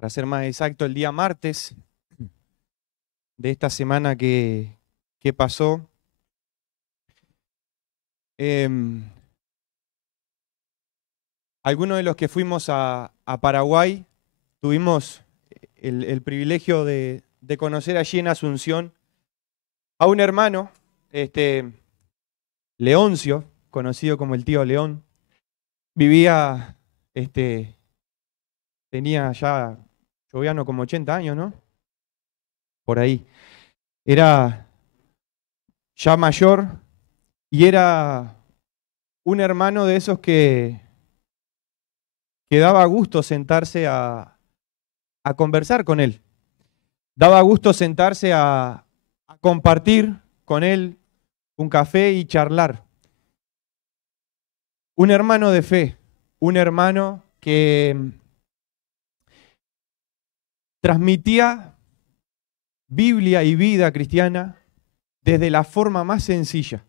para ser más exacto, el día martes de esta semana que pasó. Algunos de los que fuimos a Paraguay tuvimos el privilegio de conocer allí en Asunción a un hermano, Leoncio, conocido como el tío León. Vivía, tenía ya, Joviano, como 80 años, ¿no? Por ahí. Era ya mayor y era un hermano de esos que daba gusto sentarse a conversar con él. Daba gusto sentarse a compartir con él un café y charlar. Un hermano de fe, un hermano que transmitía Biblia y vida cristiana desde la forma más sencilla.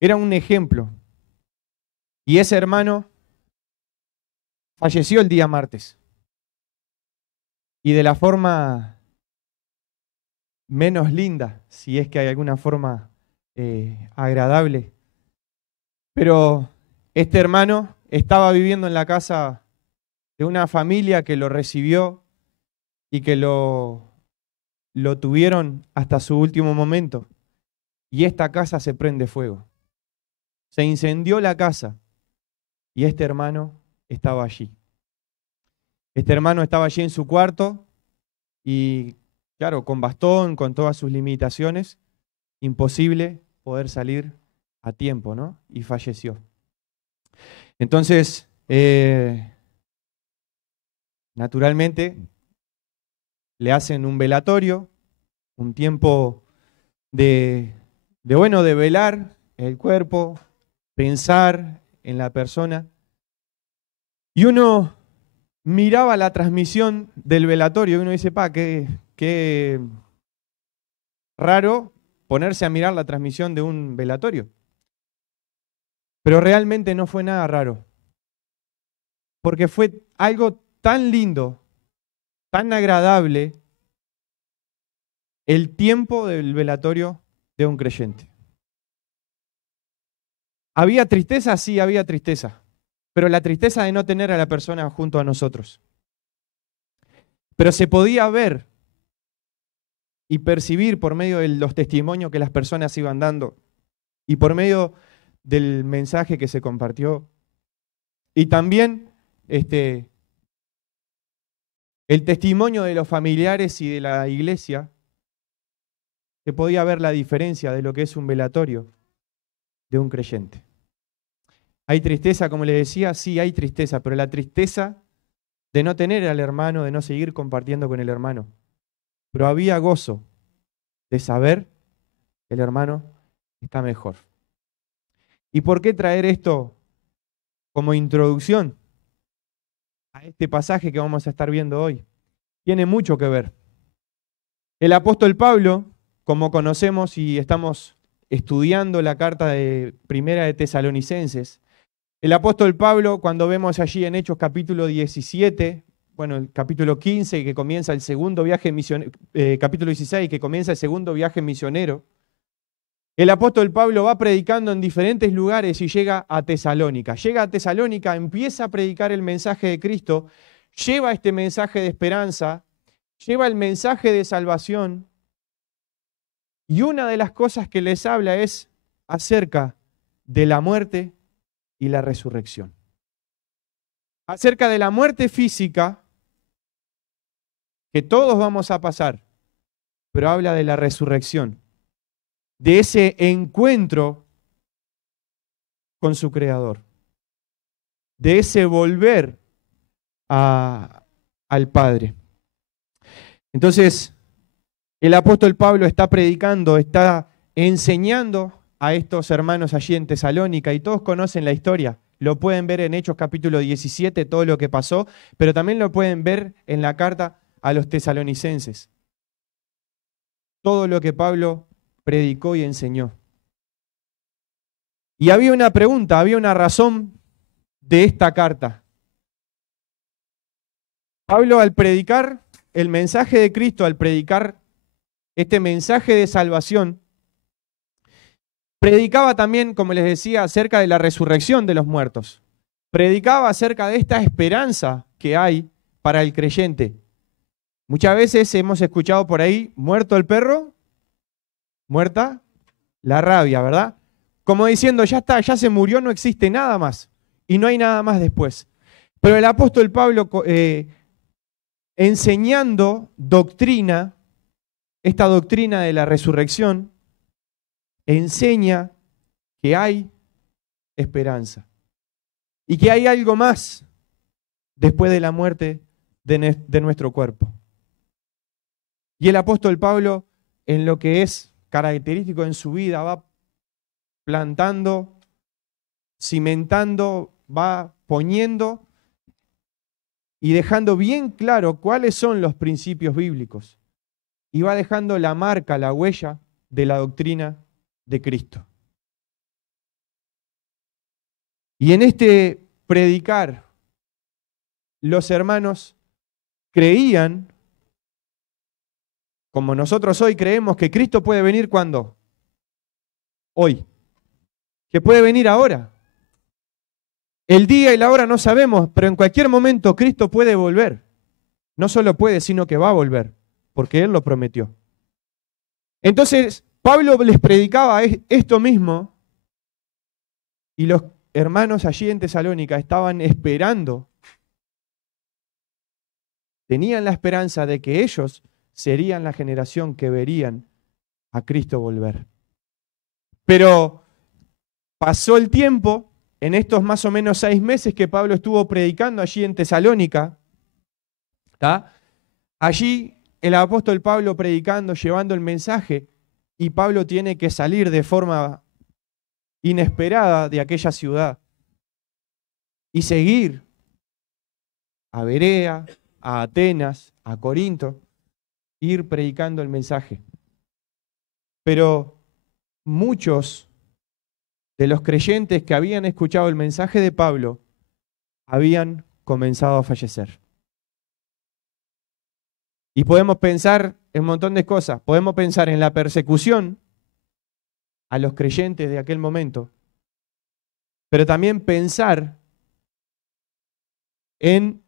Era un ejemplo. Y ese hermano falleció el día martes. Y de la forma menos linda, si es que hay alguna forma agradable. Pero este hermano estaba viviendo en la casa de una familia que lo recibió y que lo tuvieron hasta su último momento. Y esta casa se prende fuego. Se incendió la casa y este hermano estaba allí. Este hermano estaba allí en su cuarto y, claro, con bastón, con todas sus limitaciones, imposible poder salir a tiempo, ¿no? Y falleció. Entonces, naturalmente, le hacen un velatorio, un tiempo de velar el cuerpo, pensar en la persona. Y uno miraba la transmisión del velatorio y uno dice, qué raro ponerse a mirar la transmisión de un velatorio. Pero realmente no fue nada raro, porque fue algo tan lindo, tan agradable, el tiempo del velatorio de un creyente. ¿Había tristeza? Sí, había tristeza, pero la tristeza de no tener a la persona junto a nosotros. Pero se podía ver y percibir por medio de los testimonios que las personas iban dando y por medio del mensaje que se compartió. Y también el testimonio de los familiares y de la iglesia, se podía ver la diferencia de lo que es un velatorio de un creyente. ¿Hay tristeza, como le decía? Sí, hay tristeza, pero la tristeza de no tener al hermano, de no seguir compartiendo con el hermano. Pero había gozo de saber que el hermano está mejor. ¿Y por qué traer esto como introducción a este pasaje que vamos a estar viendo hoy? Tiene mucho que ver. El apóstol Pablo, como conocemos y estamos estudiando la carta de Primera de Tesalonicenses, el apóstol Pablo, cuando vemos allí en Hechos capítulo 17, bueno, el capítulo 15, que comienza el segundo viaje misionero, capítulo 16, que comienza el segundo viaje misionero, el apóstol Pablo va predicando en diferentes lugares y llega a Tesalónica. Llega a Tesalónica, empieza a predicar el mensaje de Cristo, lleva este mensaje de esperanza, lleva el mensaje de salvación, y una de las cosas que les habla es acerca de la muerte y la resurrección. Acerca de la muerte física, que todos vamos a pasar, pero habla de la resurrección, de ese encuentro con su Creador, de ese volver al Padre. Entonces, el apóstol Pablo está predicando, está enseñando a estos hermanos allí en Tesalónica, y todos conocen la historia. Lo pueden ver en Hechos capítulo 17, todo lo que pasó, pero también lo pueden ver en la carta a los tesalonicenses. Todo lo que Pablo predicó y enseñó. Y había una pregunta, había una razón de esta carta. Pablo, al predicar el mensaje de Cristo, al predicar este mensaje de salvación, predicaba también, como les decía, acerca de la resurrección de los muertos. Predicaba acerca de esta esperanza que hay para el creyente. Muchas veces hemos escuchado por ahí, muerto el perro, muerta la rabia, ¿verdad? Como diciendo, ya está, ya se murió, no existe nada más. Y no hay nada más después. Pero el apóstol Pablo, enseñando doctrina, esta doctrina de la resurrección, enseña que hay esperanza. Y que hay algo más después de la muerte de nuestro cuerpo. Y el apóstol Pablo, en lo que es característico en su vida, va plantando, cimentando, va poniendo y dejando bien claro cuáles son los principios bíblicos. Y va dejando la marca, la huella de la doctrina de Cristo. Y en este predicar, los hermanos creían, como nosotros hoy creemos, que Cristo puede venir ¿cuándo? Hoy. Que puede venir ahora. El día y la hora no sabemos, pero en cualquier momento Cristo puede volver. No solo puede, sino que va a volver, porque Él lo prometió. Entonces, Pablo les predicaba esto mismo, y los hermanos allí en Tesalónica estaban esperando, tenían la esperanza de que ellos serían la generación que verían a Cristo volver. Pero pasó el tiempo, en estos más o menos 6 meses que Pablo estuvo predicando allí en Tesalónica, ¿tá? Allí el apóstol Pablo predicando, llevando el mensaje, y Pablo tiene que salir de forma inesperada de aquella ciudad y seguir a Berea, a Atenas, a Corinto, ir predicando el mensaje. Pero muchos de los creyentes que habían escuchado el mensaje de Pablo habían comenzado a fallecer. Y podemos pensar en un montón de cosas. Podemos pensar en la persecución a los creyentes de aquel momento, pero también pensar en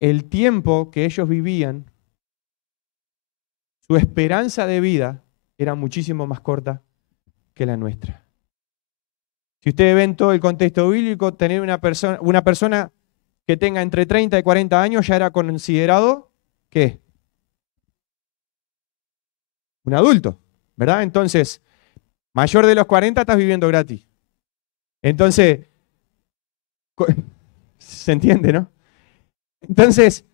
el tiempo que ellos vivían. Su esperanza de vida era muchísimo más corta que la nuestra. Si ustedes ven todo el contexto bíblico, tener una persona que tenga entre 30 y 40 años ya era considerado, ¿qué? Un adulto, ¿verdad? Entonces, mayor de los 40 estás viviendo gratis. Entonces, se entiende, ¿no? Entonces,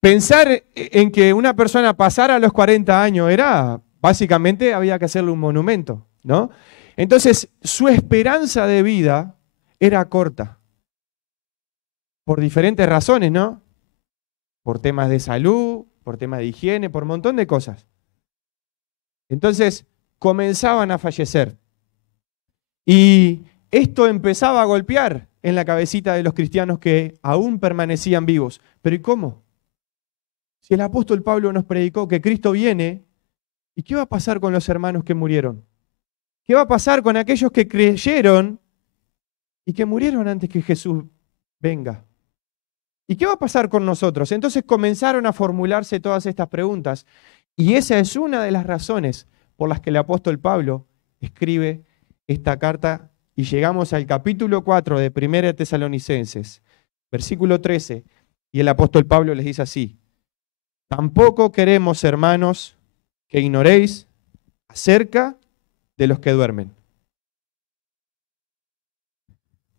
pensar en que una persona pasara a los 40 años era, básicamente, había que hacerle un monumento, ¿no? Entonces, su esperanza de vida era corta. Por diferentes razones, ¿no? Por temas de salud, por temas de higiene, por un montón de cosas. Entonces, comenzaban a fallecer. Y esto empezaba a golpear en la cabecita de los cristianos que aún permanecían vivos. ¿Pero y cómo? Si el apóstol Pablo nos predicó que Cristo viene, ¿y qué va a pasar con los hermanos que murieron? ¿Qué va a pasar con aquellos que creyeron y que murieron antes que Jesús venga? ¿Y qué va a pasar con nosotros? Entonces comenzaron a formularse todas estas preguntas. Y esa es una de las razones por las que el apóstol Pablo escribe esta carta. Y llegamos al capítulo 4 de 1 Tesalonicenses, versículo 13. Y el apóstol Pablo les dice así: tampoco queremos, hermanos, que ignoréis acerca de los que duermen.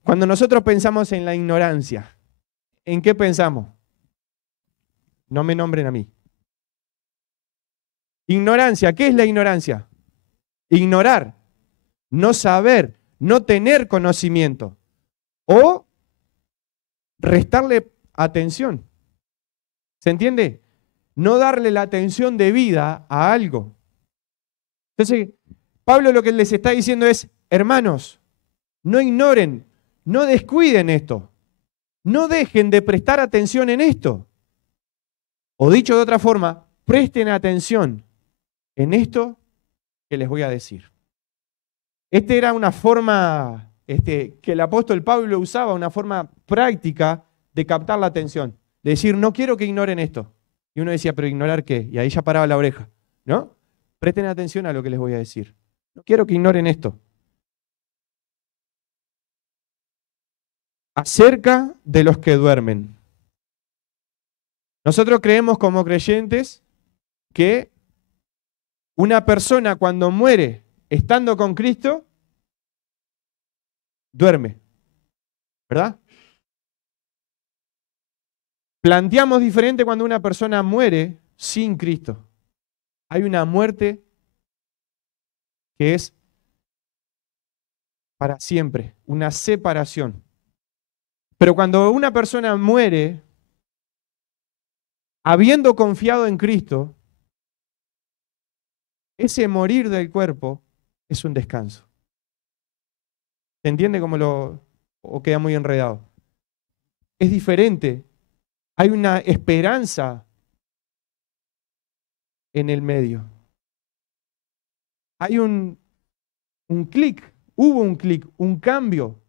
Cuando nosotros pensamos en la ignorancia, ¿en qué pensamos? No me nombren a mí. Ignorancia, ¿qué es la ignorancia? Ignorar, no saber, no tener conocimiento o restarle atención. ¿Se entiende? No darle la atención debida a algo. Entonces, Pablo lo que les está diciendo es, hermanos, no ignoren, no descuiden esto. No dejen de prestar atención en esto. O dicho de otra forma, presten atención en esto que les voy a decir. Esta era una forma que el apóstol Pablo usaba, una forma práctica de captar la atención. De decir, no quiero que ignoren esto. Y uno decía, ¿pero ignorar qué? Y ahí ya paraba la oreja, ¿no? Presten atención a lo que les voy a decir. No quiero que ignoren esto. Acerca de los que duermen. Nosotros creemos como creyentes que una persona cuando muere estando con Cristo, duerme, ¿verdad? Planteamos diferente cuando una persona muere sin Cristo. Hay una muerte que es para siempre, una separación. Pero cuando una persona muere, habiendo confiado en Cristo, ese morir del cuerpo es un descanso. ¿Se entiende o queda muy enredado? Es diferente. Hay una esperanza en el medio. Hay un clic, hubo un clic, un cambio.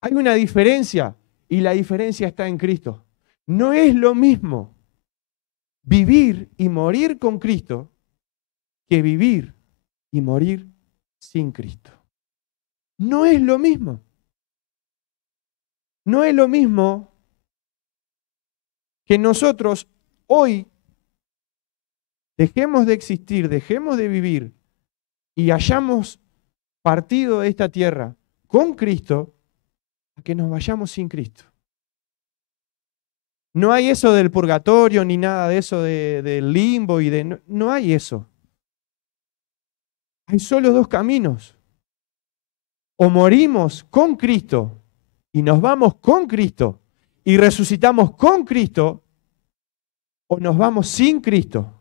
Hay una diferencia y la diferencia está en Cristo. No es lo mismo vivir y morir con Cristo que vivir y morir sin Cristo. No es lo mismo. No es lo mismo que nosotros hoy dejemos de existir, dejemos de vivir y hayamos partido de esta tierra con Cristo a que nos vayamos sin Cristo. No hay eso del purgatorio ni nada de eso del limbo y no hay eso. Hay solo dos caminos. O morimos con Cristo y nos vamos con Cristo y resucitamos con Cristo, o nos vamos sin Cristo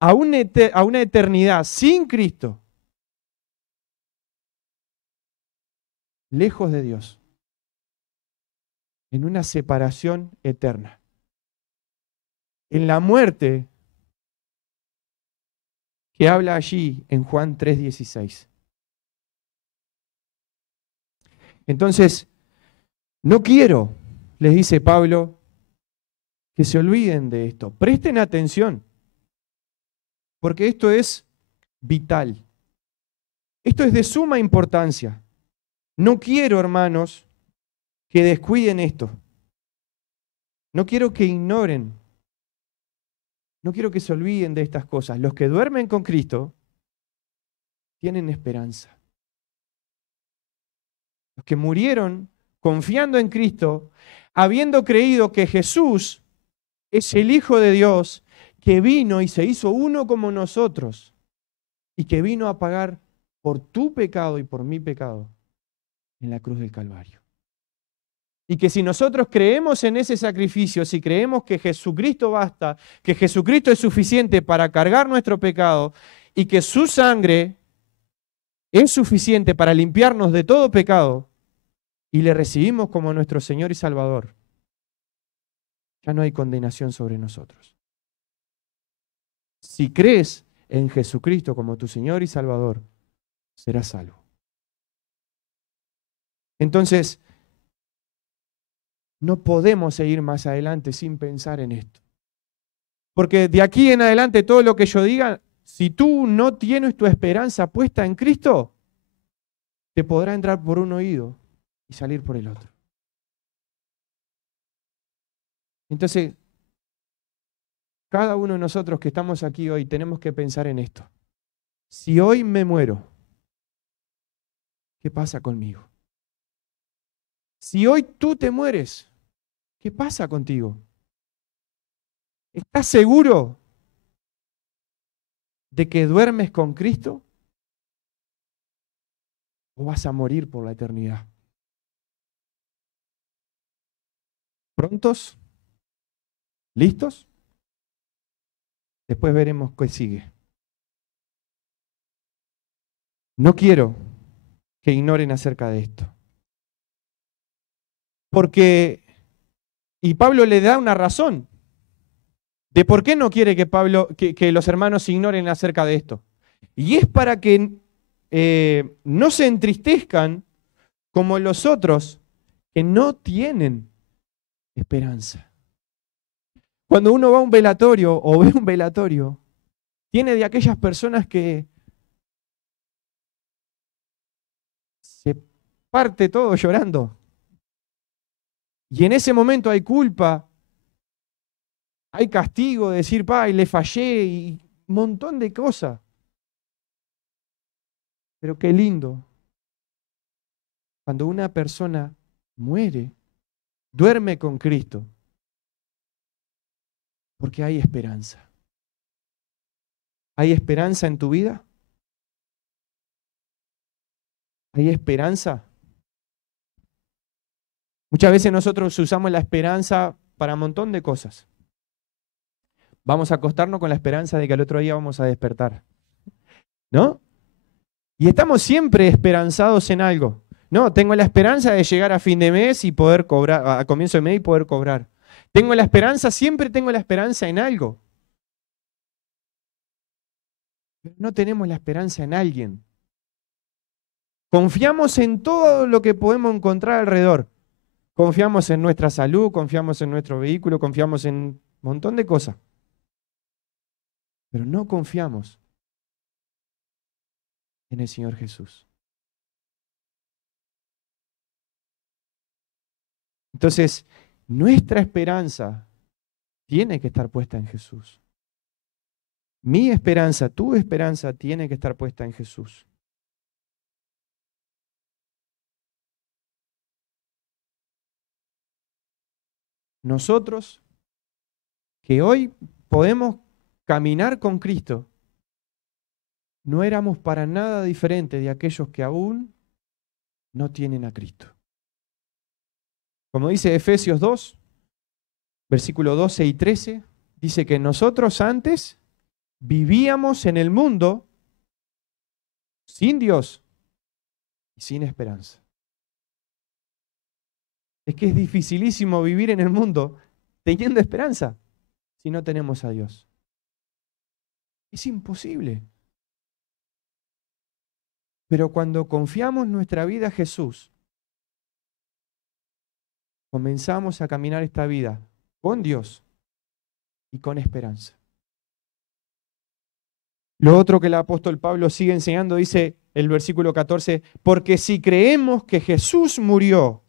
a una eternidad sin Cristo, lejos de Dios, en una separación eterna. En la muerte que habla allí en Juan 3:16. Entonces, no quiero, les dice Pablo, que se olviden de esto. Presten atención, porque esto es vital. Esto es de suma importancia. No quiero, hermanos, que descuiden esto. No quiero que ignoren. No quiero que se olviden de estas cosas. Los que duermen con Cristo tienen esperanza. Los que murieron confiando en Cristo, habiendo creído que Jesús es el Hijo de Dios, que vino y se hizo uno como nosotros, y que vino a pagar por tu pecado y por mi pecado en la cruz del Calvario. Y que si nosotros creemos en ese sacrificio, si creemos que Jesucristo basta, que Jesucristo es suficiente para cargar nuestro pecado y que su sangre es suficiente para limpiarnos de todo pecado y le recibimos como nuestro Señor y Salvador, ya no hay condenación sobre nosotros. Si crees en Jesucristo como tu Señor y Salvador, serás salvo. Entonces, no podemos seguir más adelante sin pensar en esto. Porque de aquí en adelante todo lo que yo diga, si tú no tienes tu esperanza puesta en Cristo, te podrá entrar por un oído y salir por el otro. Entonces, cada uno de nosotros que estamos aquí hoy tenemos que pensar en esto. Si hoy me muero, ¿qué pasa conmigo? Si hoy tú te mueres, ¿qué pasa contigo? ¿Estás seguro de que duermes con Cristo? ¿O vas a morir por la eternidad? ¿Prontos? ¿Listos? Después veremos qué sigue. No quiero que ignoren acerca de esto. Porque, y Pablo le da una razón de por qué no quiere que los hermanos ignoren acerca de esto. Y es para que no se entristezcan como los otros que no tienen esperanza. Cuando uno va a un velatorio o ve un velatorio, tiene de aquellas personas que se parte todo llorando. Y en ese momento hay culpa, hay castigo de decir, y le fallé y un montón de cosas. Pero qué lindo. Cuando una persona muere, duerme con Cristo, porque hay esperanza. ¿Hay esperanza en tu vida? ¿Hay esperanza? Muchas veces nosotros usamos la esperanza para un montón de cosas. Vamos a acostarnos con la esperanza de que al otro día vamos a despertar, ¿no? Y estamos siempre esperanzados en algo. No, tengo la esperanza de llegar a fin de mes y poder cobrar, a comienzo de mes y poder cobrar. Tengo la esperanza, siempre tengo la esperanza en algo. Pero no tenemos la esperanza en alguien. Confiamos en todo lo que podemos encontrar alrededor. Confiamos en nuestra salud, confiamos en nuestro vehículo, confiamos en un montón de cosas. Pero no confiamos en el Señor Jesús. Entonces, nuestra esperanza tiene que estar puesta en Jesús. Mi esperanza, tu esperanza tiene que estar puesta en Jesús. Nosotros, que hoy podemos caminar con Cristo, no éramos para nada diferentes de aquellos que aún no tienen a Cristo. Como dice Efesios 2, versículos 12 y 13, dice que nosotros antes vivíamos en el mundo sin Dios y sin esperanza. Es que es dificilísimo vivir en el mundo teniendo esperanza si no tenemos a Dios. Es imposible. Pero cuando confiamos nuestra vida a Jesús, comenzamos a caminar esta vida con Dios y con esperanza. Lo otro que el apóstol Pablo sigue enseñando, dice el versículo 14, porque si creemos que Jesús murió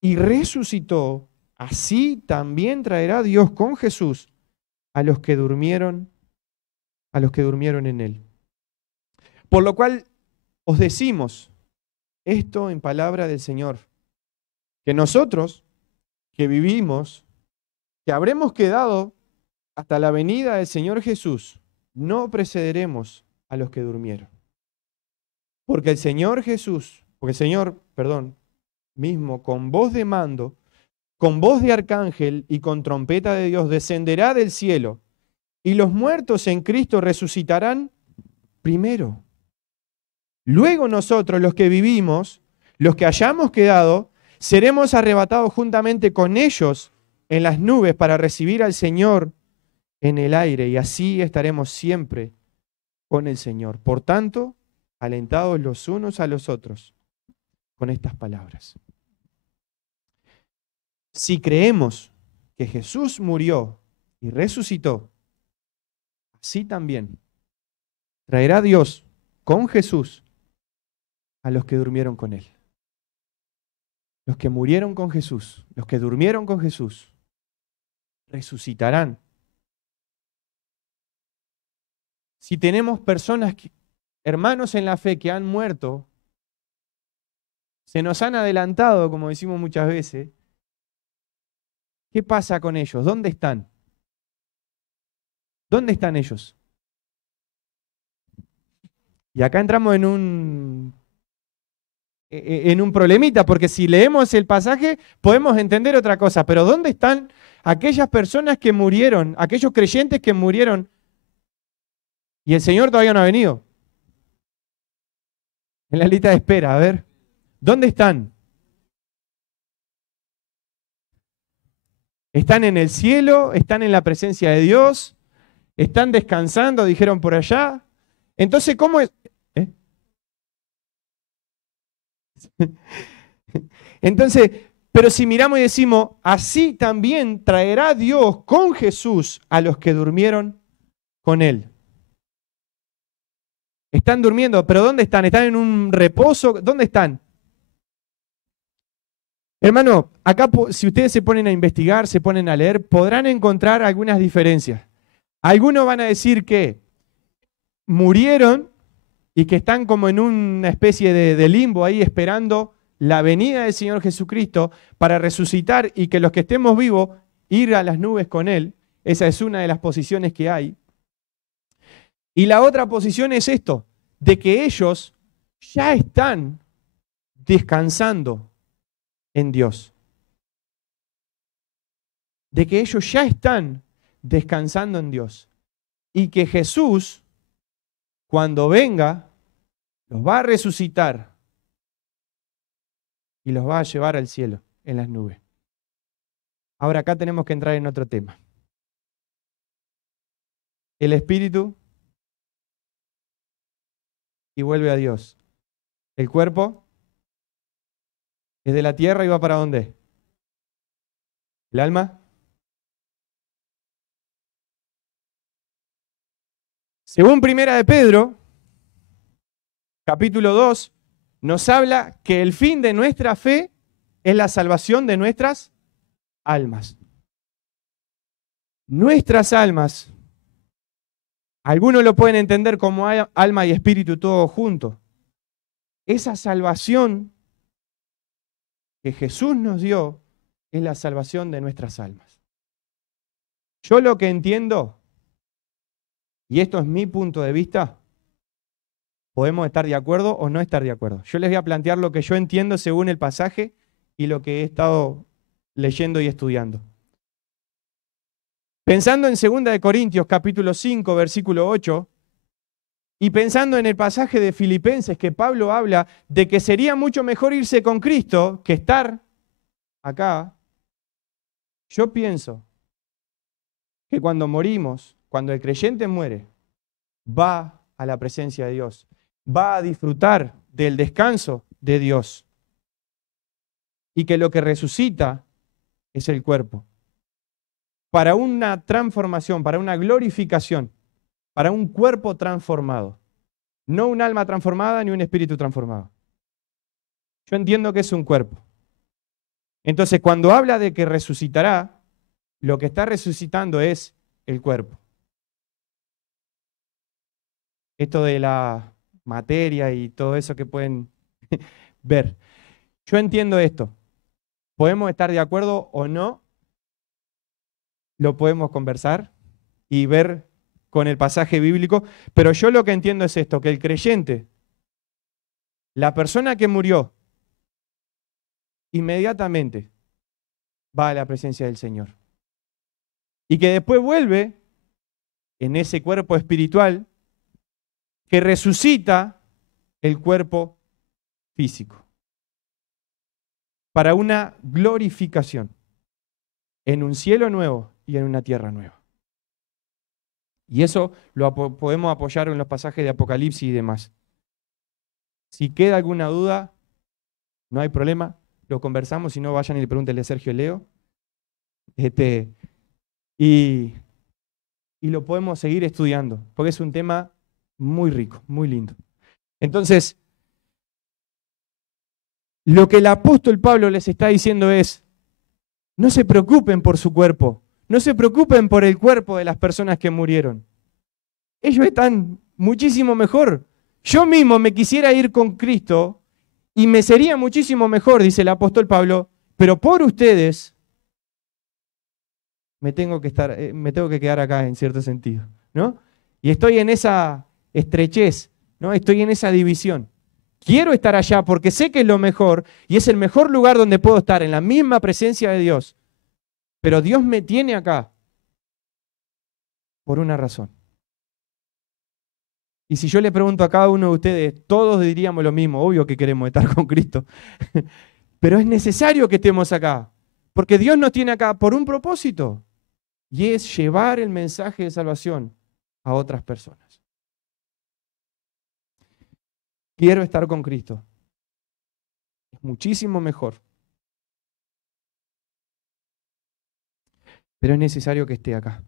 y resucitó, así también traerá Dios con Jesús a los que durmieron en él. Por lo cual os decimos esto en palabra del Señor, que nosotros que vivimos, que habremos quedado hasta la venida del Señor Jesús, no precederemos a los que durmieron. Porque el Señor mismo con voz de mando, con voz de arcángel y con trompeta de Dios descenderá del cielo, y los muertos en Cristo resucitarán primero. Luego nosotros, los que vivimos, los que hayamos quedado, seremos arrebatados juntamente con ellos en las nubes para recibir al Señor en el aire, y así estaremos siempre con el Señor. Por tanto, alentados los unos a los otros con estas palabras. Si creemos que Jesús murió y resucitó, así también traerá Dios con Jesús a los que durmieron con Él. Los que murieron con Jesús, los que durmieron con Jesús, resucitarán. Si tenemos personas, hermanos en la fe que han muerto, se nos han adelantado, como decimos muchas veces, ¿qué pasa con ellos? ¿Dónde están? ¿Dónde están ellos? Y acá entramos en un problemita, porque si leemos el pasaje podemos entender otra cosa, pero ¿dónde están aquellas personas que murieron, aquellos creyentes que murieron y el Señor todavía no ha venido? En la lista de espera, a ver. ¿Dónde están? ¿Están en el cielo? ¿Están en la presencia de Dios? ¿Están descansando? Dijeron por allá. Entonces, ¿cómo es? ¿Eh? Entonces, pero si miramos y decimos, así también traerá Dios con Jesús a los que durmieron con él. Están durmiendo, pero ¿dónde están? ¿Están en un reposo? ¿Dónde están? Hermano, acá si ustedes se ponen a investigar, se ponen a leer, podrán encontrar algunas diferencias. Algunos van a decir que murieron y que están como en una especie de limbo ahí esperando la venida del Señor Jesucristo para resucitar y que los que estemos vivos, ir a las nubes con Él. Esa es una de las posiciones que hay. Y la otra posición es esto, de que ellos ya están descansando en Dios. De que ellos ya están descansando en Dios. Y que Jesús, cuando venga, los va a resucitar y los va a llevar al cielo en las nubes. Ahora acá tenemos que entrar en otro tema. El espíritu y vuelve a Dios. El cuerpo es de la tierra y va para ¿dónde? ¿El alma? Según Primera de Pedro, capítulo 2, nos habla que el fin de nuestra fe es la salvación de nuestras almas. Nuestras almas, algunos lo pueden entender como alma y espíritu todo junto. Esa salvación que Jesús nos dio es la salvación de nuestras almas. Yo lo que entiendo, y esto es mi punto de vista, podemos estar de acuerdo o no estar de acuerdo. Yo les voy a plantear lo que yo entiendo según el pasaje y lo que he estado leyendo y estudiando. Pensando en 2 Corintios capítulo 5, versículo 8, y pensando en el pasaje de Filipenses que Pablo habla de que sería mucho mejor irse con Cristo que estar acá, yo pienso que cuando morimos, cuando el creyente muere, va a la presencia de Dios, va a disfrutar del descanso de Dios y que lo que resucita es el cuerpo. Para una transformación, para una glorificación, para un cuerpo transformado. No un alma transformada ni un espíritu transformado. Yo entiendo que es un cuerpo. Entonces, cuando habla de que resucitará, lo que está resucitando es el cuerpo. Esto de la materia y todo eso que pueden ver. Yo entiendo esto. Podemos estar de acuerdo o no, lo podemos conversar y ver con el pasaje bíblico, pero yo lo que entiendo es esto, que el creyente, la persona que murió, inmediatamente va a la presencia del Señor. Y que después vuelve en ese cuerpo espiritual que resucita el cuerpo físico para una glorificación en un cielo nuevo y en una tierra nueva. Y eso lo podemos apoyar en los pasajes de Apocalipsis y demás. Si queda alguna duda, no hay problema, lo conversamos, si no vayan y le pregúntenle a Sergio Leo. Y lo podemos seguir estudiando, porque es un tema muy rico, muy lindo. Entonces, lo que el apóstol Pablo les está diciendo es, no se preocupen por su cuerpo, no se preocupen por el cuerpo de las personas que murieron. Ellos están muchísimo mejor. Yo mismo me quisiera ir con Cristo y me sería muchísimo mejor, dice el apóstol Pablo, pero por ustedes me tengo que quedar acá en cierto sentido, ¿no? Y estoy en esa estrechez, ¿no? Estoy en esa división. Quiero estar allá porque sé que es lo mejor y es el mejor lugar donde puedo estar, en la misma presencia de Dios. Pero Dios me tiene acá por una razón. Y si yo le pregunto a cada uno de ustedes, todos diríamos lo mismo, obvio que queremos estar con Cristo. Pero es necesario que estemos acá, porque Dios nos tiene acá por un propósito, y es llevar el mensaje de salvación a otras personas. Quiero estar con Cristo. Es muchísimo mejor. Pero es necesario que esté acá.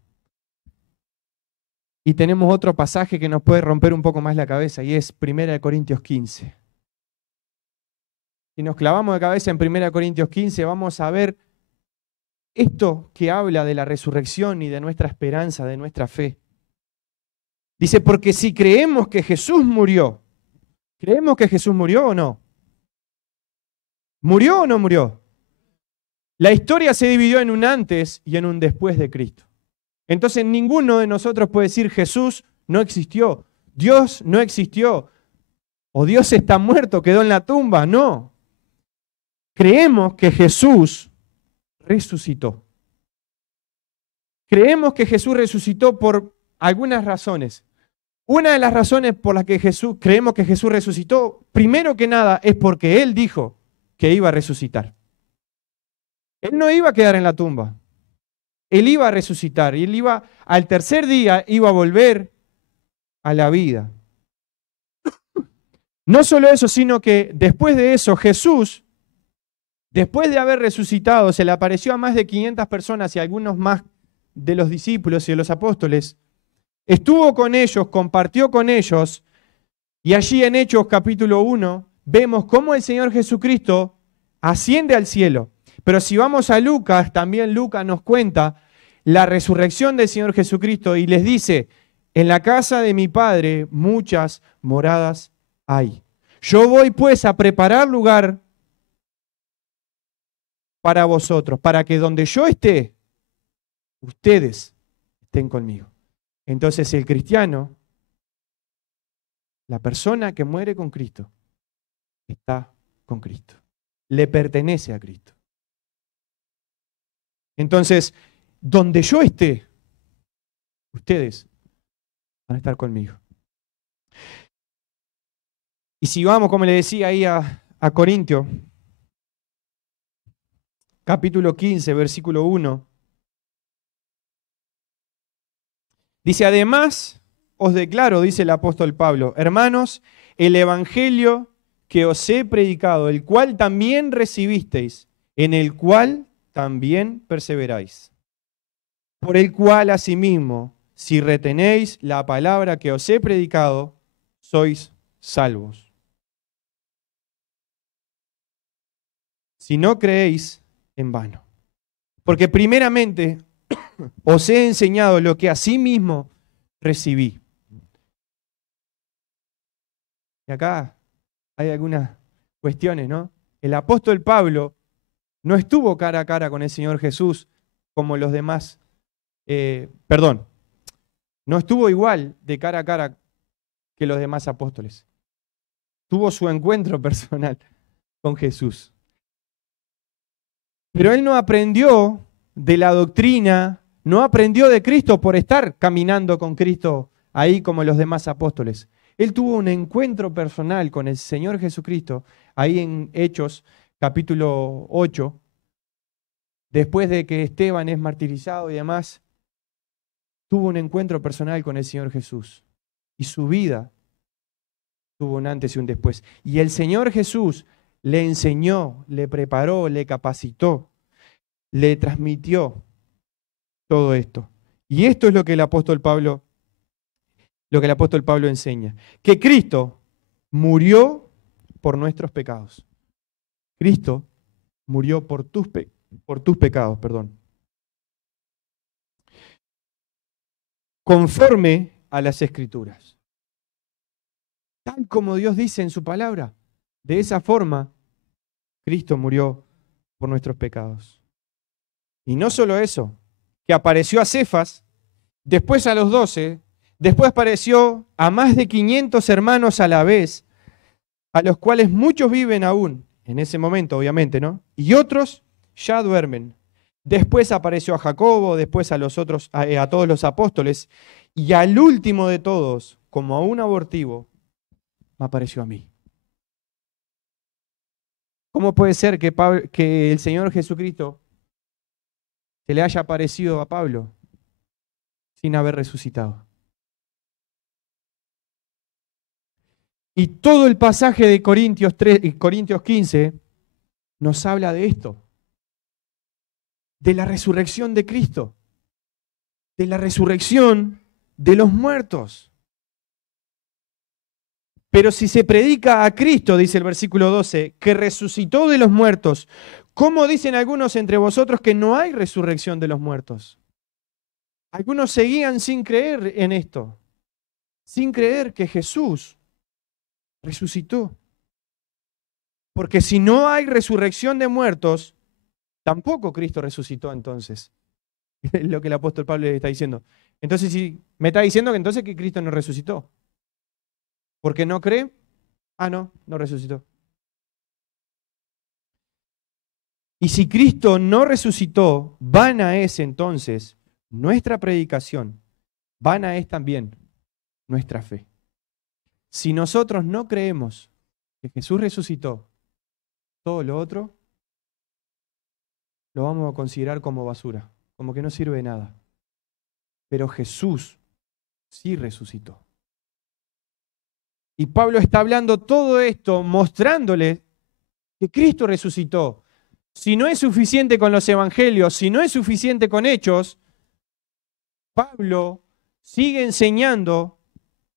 Y tenemos otro pasaje que nos puede romper un poco más la cabeza, y es 1 Corintios 15. Si nos clavamos de cabeza en 1 Corintios 15, vamos a ver esto que habla de la resurrección y de nuestra esperanza, de nuestra fe. Dice, porque si creemos que Jesús murió, ¿creemos que Jesús murió o no? ¿Murió o no murió? La historia se dividió en un antes y en un después de Cristo. Entonces ninguno de nosotros puede decir Jesús no existió, Dios no existió, o Dios está muerto, quedó en la tumba. No. Creemos que Jesús resucitó. Creemos que Jesús resucitó por algunas razones. Una de las razones por las que creemos que Jesús resucitó, primero que nada, es porque Él dijo que iba a resucitar. Él no iba a quedar en la tumba. Él iba a resucitar y Él al tercer día iba a volver a la vida. No solo eso, sino que después de eso, Jesús, después de haber resucitado, se le apareció a más de 500 personas y a algunos más de los discípulos y de los apóstoles. Estuvo con ellos, compartió con ellos, y allí en Hechos capítulo 1 vemos cómo el Señor Jesucristo asciende al cielo. Pero si vamos a Lucas, también Lucas nos cuenta la resurrección del Señor Jesucristo y les dice, en la casa de mi Padre muchas moradas hay. Yo voy pues a preparar lugar para vosotros, para que donde yo esté, ustedes estén conmigo. Entonces el cristiano, la persona que muere con Cristo, está con Cristo. Le pertenece a Cristo. Entonces, donde yo esté, ustedes van a estar conmigo. Y si vamos, como le decía ahí a Corintios, capítulo 15, versículo 1, dice, además os declaro, dice el apóstol Pablo, hermanos, el evangelio que os he predicado, el cual también recibisteis, en el cual también perseveráis. Por el cual asimismo, si retenéis la palabra que os he predicado, sois salvos. Si no creéis, en vano. Porque primeramente os he enseñado lo que asimismo recibí. Y acá hay algunas cuestiones, ¿no? El apóstol Pablo no estuvo cara a cara con el Señor Jesús como los demás, no estuvo igual de cara a cara que los demás apóstoles. Tuvo su encuentro personal con Jesús. Pero él no aprendió de la doctrina, no aprendió de Cristo por estar caminando con Cristo ahí como los demás apóstoles. Él tuvo un encuentro personal con el Señor Jesucristo ahí en Hechos capítulo 8, después de que Esteban es martirizado y demás, tuvo un encuentro personal con el Señor Jesús. Y su vida tuvo un antes y un después. Y el Señor Jesús le enseñó, le preparó, le capacitó, le transmitió todo esto. Y esto es lo que el apóstol Pablo enseña. Que Cristo murió por nuestros pecados. Cristo murió por tus pecados, conforme a las Escrituras. Tal como Dios dice en su palabra, de esa forma, Cristo murió por nuestros pecados. Y no solo eso, que apareció a Cefas, después a los 12, después apareció a más de 500 hermanos a la vez, a los cuales muchos viven aún, en ese momento obviamente, ¿no? Y otros ya duermen. Después apareció a Jacobo, después a todos los apóstoles, y al último de todos, como a un abortivo, me apareció a mí. ¿Cómo puede ser que el Señor Jesucristo se le haya aparecido a Pablo sin haber resucitado? Y todo el pasaje de Corintios 15 nos habla de esto, de la resurrección de Cristo, de la resurrección de los muertos. Pero si se predica a Cristo, dice el versículo 12, que resucitó de los muertos, ¿cómo dicen algunos entre vosotros que no hay resurrección de los muertos? Algunos seguían sin creer en esto, sin creer que Jesús resucitó. Porque si no hay resurrección de muertos, tampoco Cristo resucitó entonces. Es lo que el apóstol Pablo le está diciendo. Entonces, si me está diciendo que entonces que Cristo no resucitó. ¿Porque no cree? Ah, no resucitó. Y si Cristo no resucitó, vana es entonces nuestra predicación, vana es también nuestra fe. Si nosotros no creemos que Jesús resucitó, todo lo otro lo vamos a considerar como basura, como que no sirve de nada. Pero Jesús sí resucitó. Y Pablo está hablando todo esto, mostrándole que Cristo resucitó. Si no es suficiente con los evangelios, si no es suficiente con hechos, Pablo sigue enseñando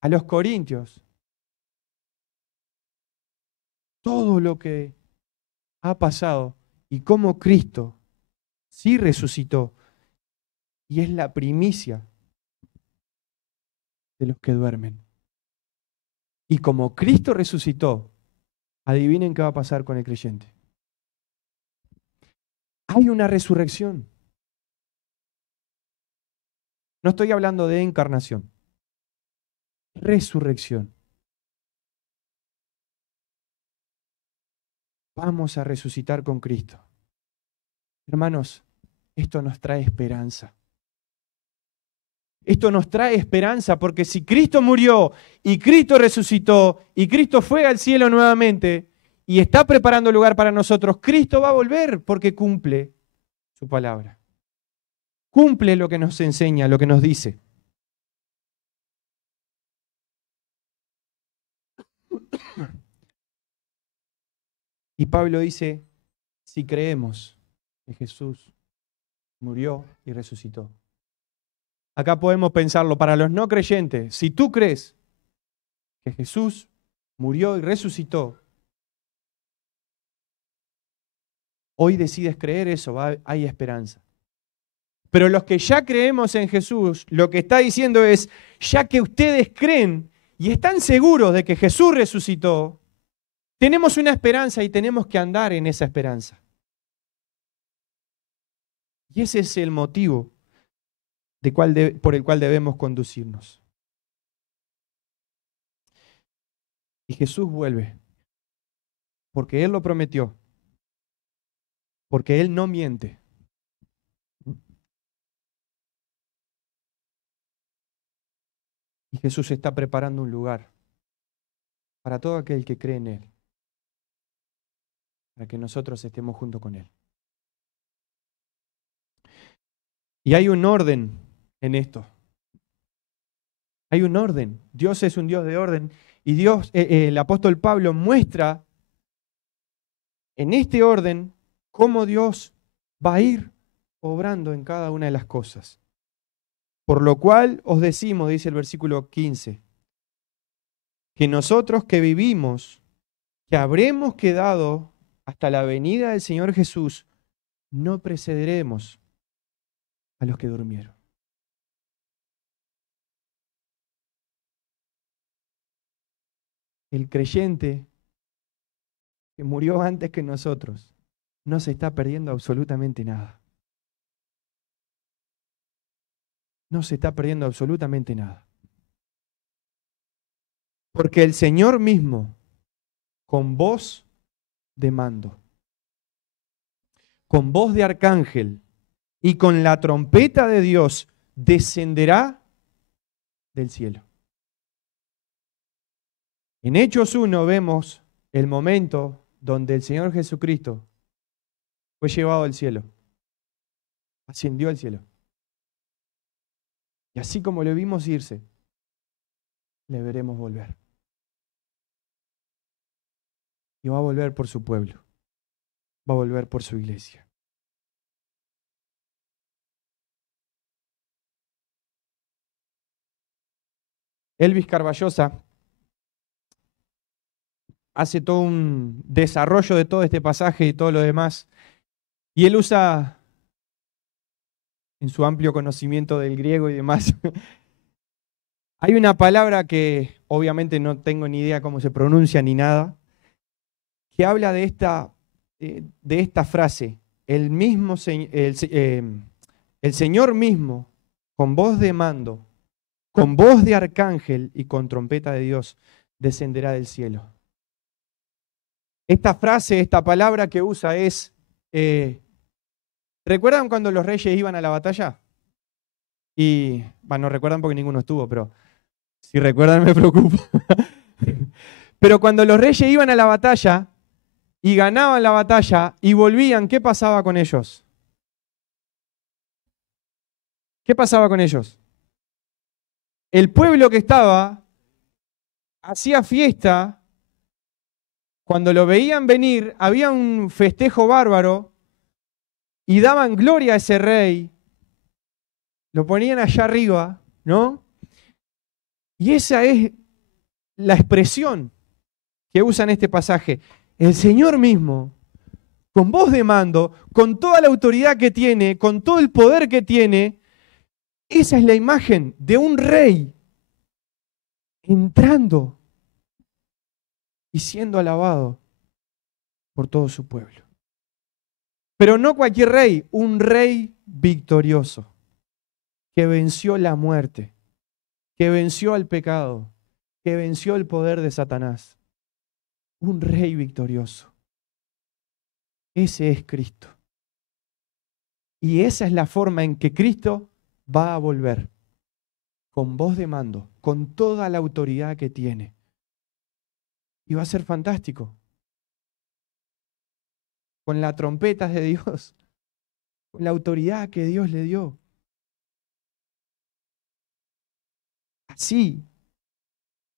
a los corintios todo lo que ha pasado y cómo Cristo sí resucitó y es la primicia de los que duermen. Y como Cristo resucitó, adivinen qué va a pasar con el creyente. Hay una resurrección. No estoy hablando de encarnación. Resurrección. Vamos a resucitar con Cristo. Hermanos, esto nos trae esperanza. Esto nos trae esperanza porque si Cristo murió y Cristo resucitó y Cristo fue al cielo nuevamente y está preparando lugar para nosotros, Cristo va a volver porque cumple su palabra. Cumple lo que nos enseña, lo que nos dice. Y Pablo dice, si creemos que Jesús murió y resucitó. Acá podemos pensarlo para los no creyentes. Si tú crees que Jesús murió y resucitó, hoy decides creer eso, hay esperanza. Pero los que ya creemos en Jesús, lo que está diciendo es, ya que ustedes creen y están seguros de que Jesús resucitó, tenemos una esperanza y tenemos que andar en esa esperanza. Y ese es el motivo por el cual debemos conducirnos. Y Jesús vuelve, porque Él lo prometió, porque Él no miente. Y Jesús está preparando un lugar para todo aquel que cree en Él, para que nosotros estemos junto con Él. Y hay un orden en esto. Hay un orden. Dios es un Dios de orden. Y Dios, el apóstol Pablo muestra en este orden cómo Dios va a ir obrando en cada una de las cosas. Por lo cual os decimos, dice el versículo 15, que nosotros que vivimos, que habremos quedado hasta la venida del Señor Jesús, no precederemos a los que durmieron. El creyente que murió antes que nosotros no se está perdiendo absolutamente nada. No se está perdiendo absolutamente nada. Porque el Señor mismo, con voz de mando, con voz de arcángel y con la trompeta de Dios, descenderá del cielo. En Hechos 1 vemos el momento donde el Señor Jesucristo fue llevado al cielo, ascendió al cielo. Y así como le vimos irse, le veremos volver. Y va a volver por su pueblo, va a volver por su iglesia. Elvis Carballosa hace todo un desarrollo de todo este pasaje y todo lo demás. Y él usa, en su amplio conocimiento del griego y demás, hay una palabra que obviamente no tengo ni idea cómo se pronuncia ni nada, que habla de esta frase, el Señor mismo, con voz de mando, con voz de arcángel y con trompeta de Dios, descenderá del cielo. Esta frase, esta palabra que usa es, ¿recuerdan cuando los reyes iban a la batalla? Y, bueno, no recuerdan porque ninguno estuvo, pero si recuerdan me preocupa. Pero cuando los reyes iban a la batalla y ganaban la batalla y volvían, ¿qué pasaba con ellos? ¿Qué pasaba con ellos? El pueblo que estaba hacía fiesta. Cuando lo veían venir, había un festejo bárbaro y daban gloria a ese rey. Lo ponían allá arriba, ¿no? Y esa es la expresión que usa en este pasaje. El Señor mismo, con voz de mando, con toda la autoridad que tiene, con todo el poder que tiene, esa es la imagen de un rey entrando y siendo alabado por todo su pueblo. Pero no cualquier rey, un rey victorioso, que venció la muerte, que venció al pecado, que venció el poder de Satanás. Un rey victorioso. Ese es Cristo. Y esa es la forma en que Cristo va a volver, con voz de mando, con toda la autoridad que tiene. Y va a ser fantástico. Con las trompetas de Dios, con la autoridad que Dios le dio. Así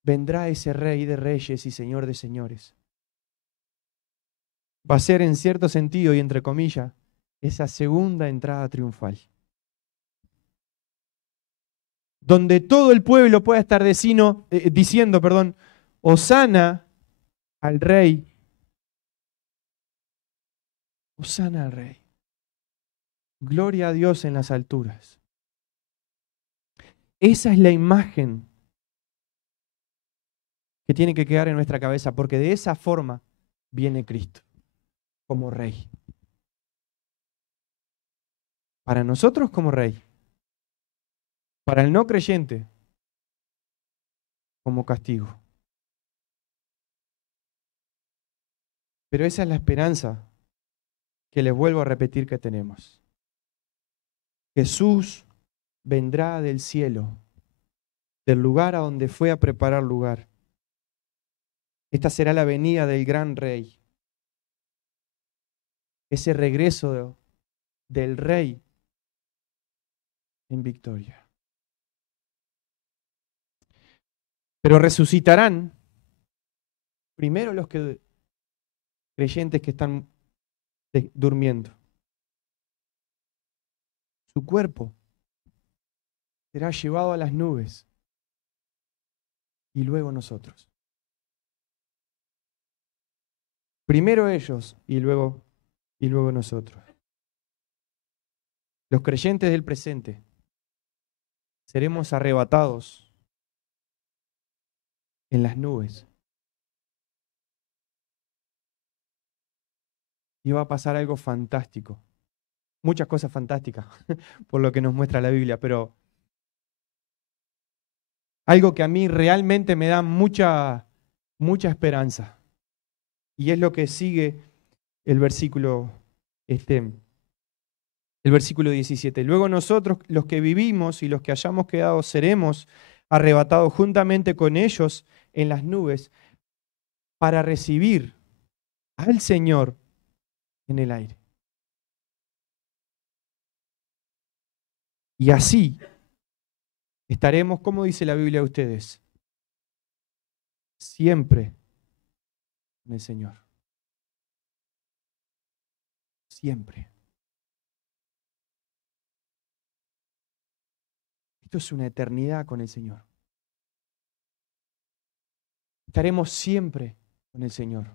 vendrá ese Rey de reyes y Señor de señores. Va a ser en cierto sentido y entre comillas esa segunda entrada triunfal. Donde todo el pueblo pueda estar diciendo, Hosana al Rey. Hosana al Rey. Gloria a Dios en las alturas. Esa es la imagen que tiene que quedar en nuestra cabeza, porque de esa forma viene Cristo como Rey. Para nosotros como Rey. Para el no creyente como castigo. Pero esa es la esperanza que les vuelvo a repetir que tenemos. Jesús vendrá del cielo, del lugar a donde fue a preparar lugar. Esta será la venida del gran Rey. Ese regreso del Rey en victoria. Pero resucitarán primero los creyentes que están durmiendo. Su cuerpo será llevado a las nubes y luego nosotros. Primero ellos y luego nosotros. Los creyentes del presente seremos arrebatados en las nubes. Y va a pasar algo fantástico. Muchas cosas fantásticas, por lo que nos muestra la Biblia, pero algo que a mí realmente me da mucha esperanza. Y es lo que sigue el versículo 17. Luego nosotros, los que vivimos y los que hayamos quedado, seremos arrebatados juntamente con ellos en las nubes para recibir al Señor en el aire. Y así estaremos, como dice la Biblia a ustedes, siempre con el Señor. Siempre. Esto es una eternidad con el Señor. Estaremos siempre con el Señor.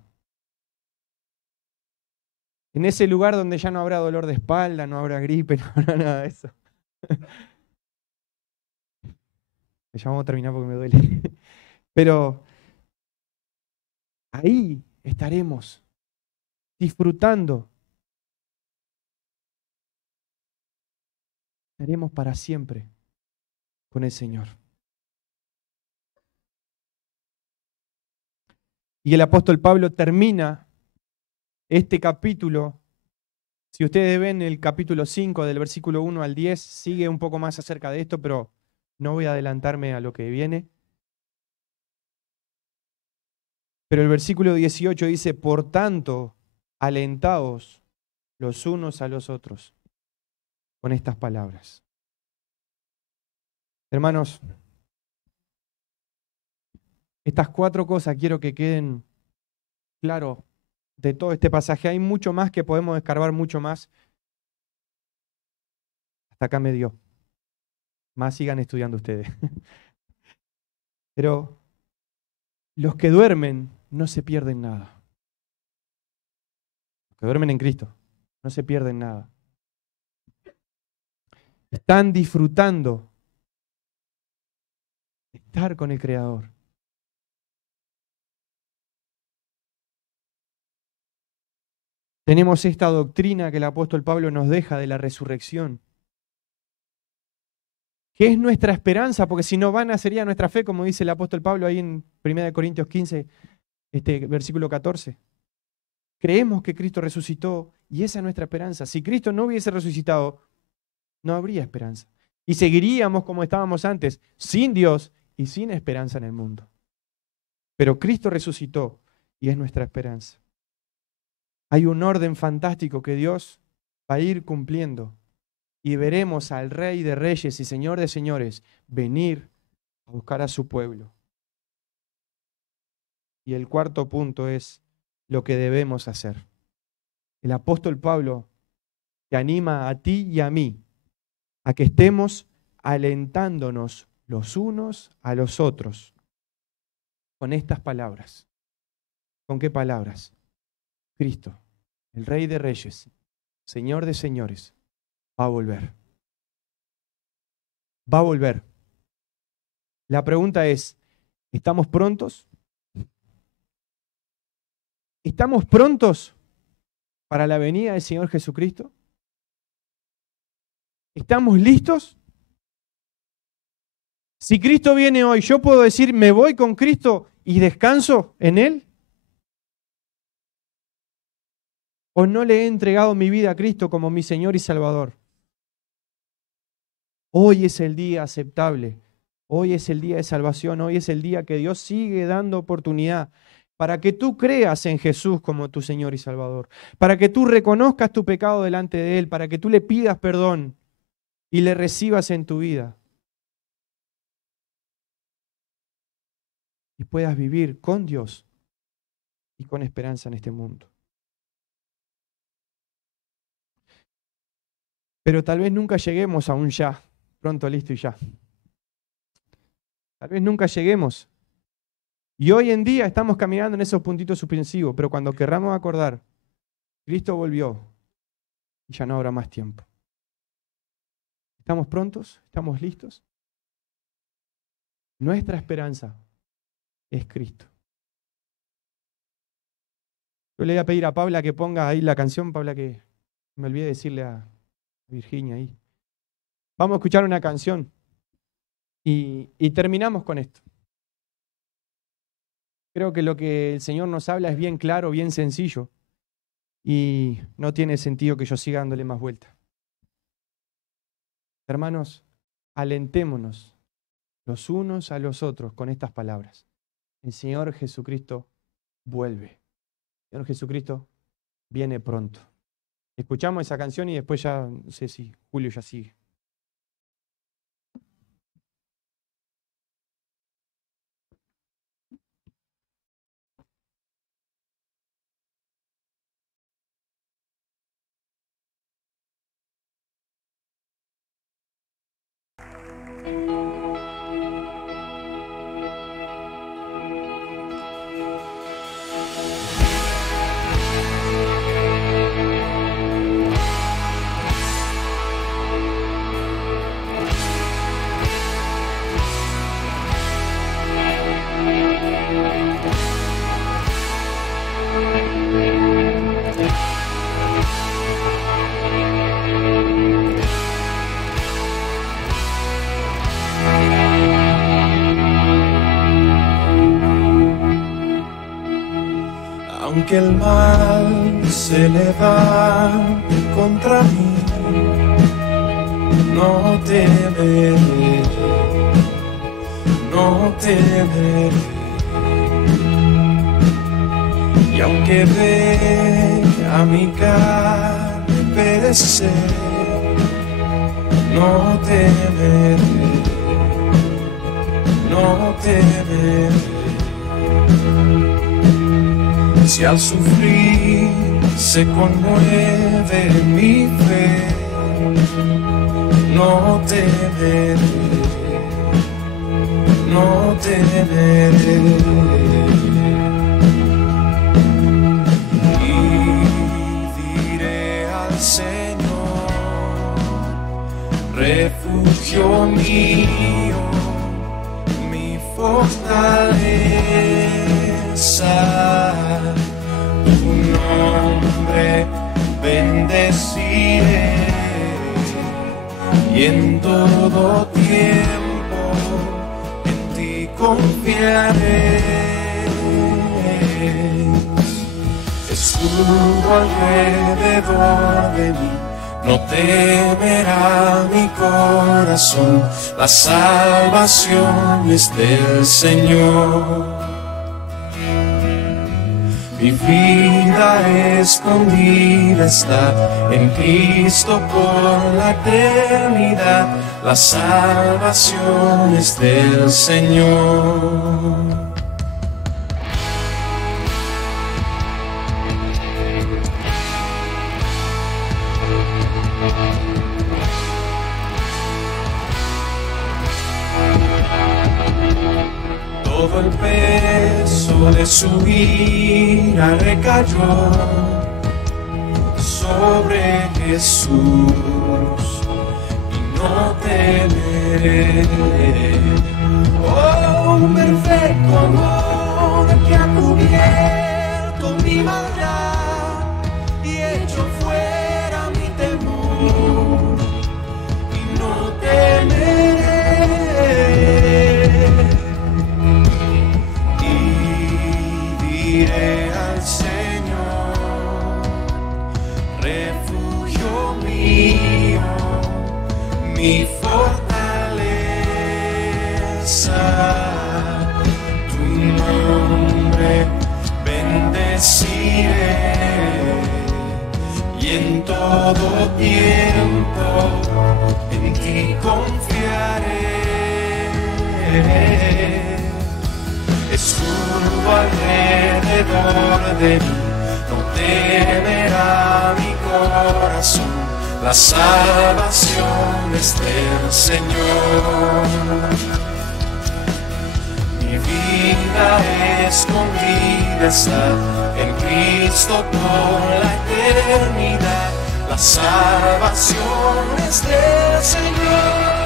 En ese lugar donde ya no habrá dolor de espalda, no habrá gripe, no habrá nada de eso. Ya vamos a terminar porque me duele. Pero ahí estaremos disfrutando. Estaremos para siempre con el Señor. Y el apóstol Pablo termina este capítulo. Si ustedes ven el capítulo 5 del versículo 1 al 10, sigue un poco más acerca de esto, pero no voy a adelantarme a lo que viene. Pero el versículo 18 dice, por tanto, alentaos los unos a los otros con estas palabras. Hermanos, estas 4 cosas quiero que queden claro de todo este pasaje. Hay mucho más que podemos escarbar, mucho más. Hasta acá me dio. Más sigan estudiando ustedes. Pero los que duermen no se pierden nada. Los que duermen en Cristo no se pierden nada. Están disfrutando de estar con el Creador. Tenemos esta doctrina que el apóstol Pablo nos deja de la resurrección, que es nuestra esperanza, porque si no vana sería nuestra fe, como dice el apóstol Pablo ahí en 1 Corintios 15, versículo 14. Creemos que Cristo resucitó y esa es nuestra esperanza. Si Cristo no hubiese resucitado, no habría esperanza. Y seguiríamos como estábamos antes, sin Dios y sin esperanza en el mundo. Pero Cristo resucitó y es nuestra esperanza. Hay un orden fantástico que Dios va a ir cumpliendo y veremos al Rey de Reyes y Señor de Señores venir a buscar a su pueblo. Y el cuarto punto es lo que debemos hacer. El apóstol Pablo te anima a ti y a mí a que estemos alentándonos los unos a los otros con estas palabras. ¿Con qué palabras? Cristo, el Rey de Reyes, Señor de Señores, va a volver. Va a volver. La pregunta es, ¿estamos prontos? ¿Estamos prontos para la venida del Señor Jesucristo? ¿Estamos listos? Si Cristo viene hoy, ¿yo puedo decir, me voy con Cristo y descanso en Él? ¿O no le he entregado mi vida a Cristo como mi Señor y Salvador? Hoy es el día aceptable. Hoy es el día de salvación. Hoy es el día que Dios sigue dando oportunidad para que tú creas en Jesús como tu Señor y Salvador. Para que tú reconozcas tu pecado delante de Él. Para que tú le pidas perdón y le recibas en tu vida. Y puedas vivir con Dios y con esperanza en este mundo. Pero tal vez nunca lleguemos a un ya, pronto, listo y ya. Tal vez nunca lleguemos. Y hoy en día estamos caminando en esos puntitos suspensivos, pero cuando querramos acordar, Cristo volvió y ya no habrá más tiempo. ¿Estamos prontos? ¿Estamos listos? Nuestra esperanza es Cristo. Yo le voy a pedir a Paula que ponga ahí la canción, Paula, que me olvidé decirle a Virginia ahí. Vamos a escuchar una canción y terminamos con esto. Creo que lo que el Señor nos habla es bien claro, bien sencillo y no tiene sentido que yo siga dándole más vuelta. Hermanos, alentémonos los unos a los otros con estas palabras. El Señor Jesucristo vuelve. Señor Jesucristo viene pronto. Escuchamos esa canción y después ya, no sé si Julio ya sigue. Aunque el mal se levante contra mí, no temeré, no temeré. Y aunque vea mi carne perecer, no temeré, no temeré. Si al sufrir se conmueve mi fe, no temeré, no temeré. Y diré al Señor, refugio mío, mi fortaleza. Tu nombre bendeciré y en todo tiempo en ti confiaré. Escudo alrededor de mí, no temerá mi corazón, la salvación es del Señor. Mi vida escondida está en Cristo por la eternidad, la salvación es del Señor. Todo el peso de su ira recayó sobre Jesús y no temeré. Oh, un perfecto amor que ha cubierto mi maldad y hecho fuera mi temor y no temeré. Diré al Señor, refugio mío, mi fortaleza. Tu nombre bendeciré y en todo tiempo en ti confiaré. Escudo alrededor de mí, no temerá mi corazón, la salvación es del Señor. Mi vida escondida está en Cristo por la eternidad, la salvación es del Señor.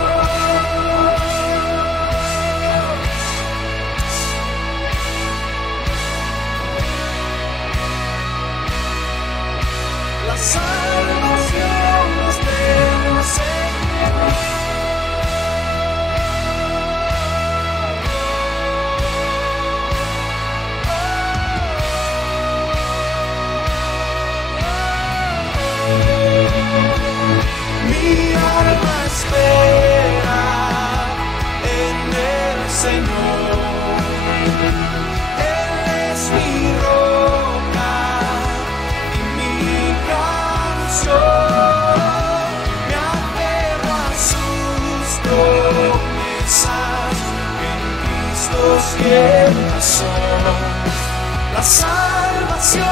La salvación es del Señor. Mi alma espera en el Señor. Él es mi roca. siempre son. La salvación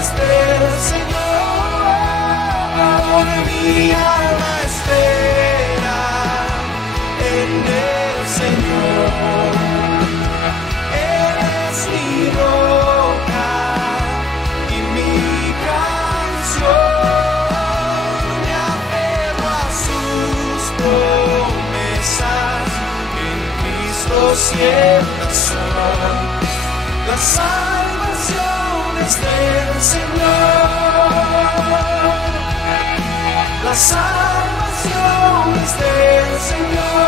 es del Señor. Mi alma espera en el Señor. Él es mi roca y mi canción. Me aferro a sus promesas, en Cristo siempre son. La salvación es del Señor. La salvación es del Señor.